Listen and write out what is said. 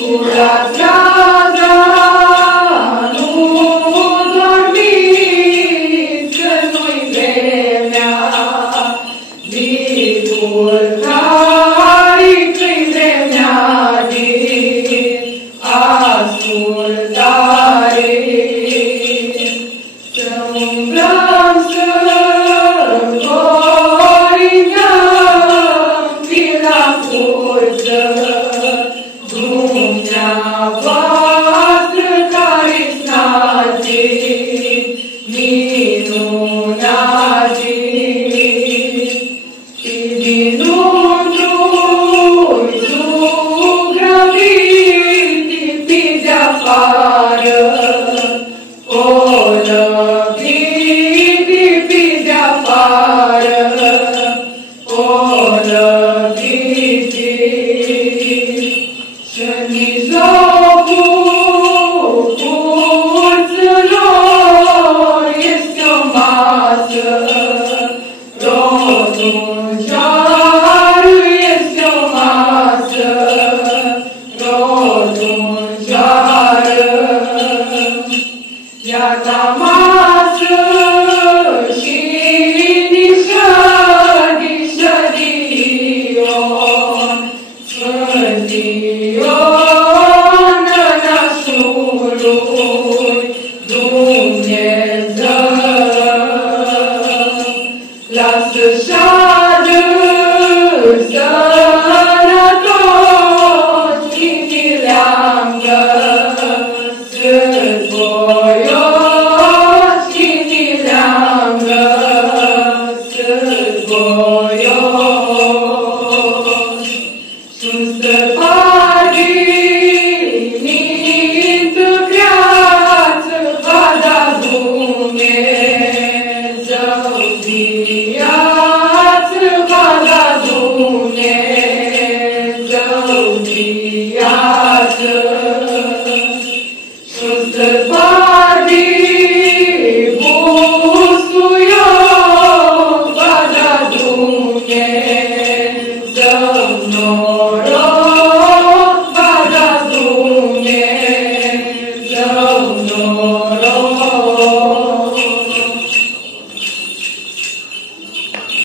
Curățează, nu dormiți, că nu-i vremea, vitul care-i vremea din ascultare. Să umblăm, să corinăm, fi la curță, dumneavoastră care-i snați, minunați, și dinăuntru-i zugrăviti fi de-afară, olăviti fi de-afară, olăviti. Și-n mijlocul curților este o masă, rotunjoară este o masă, rotunjoară. Iar la masă și nișădișădion, Sfântion nănașului Dumnezeu, lasă șadă sănătos și mileangă, sunt voios și mileangă, sunt voios. Sunt stăpari din creață, va da Dumnezeu viață, va da Dumnezeu viață. Sunt stăpari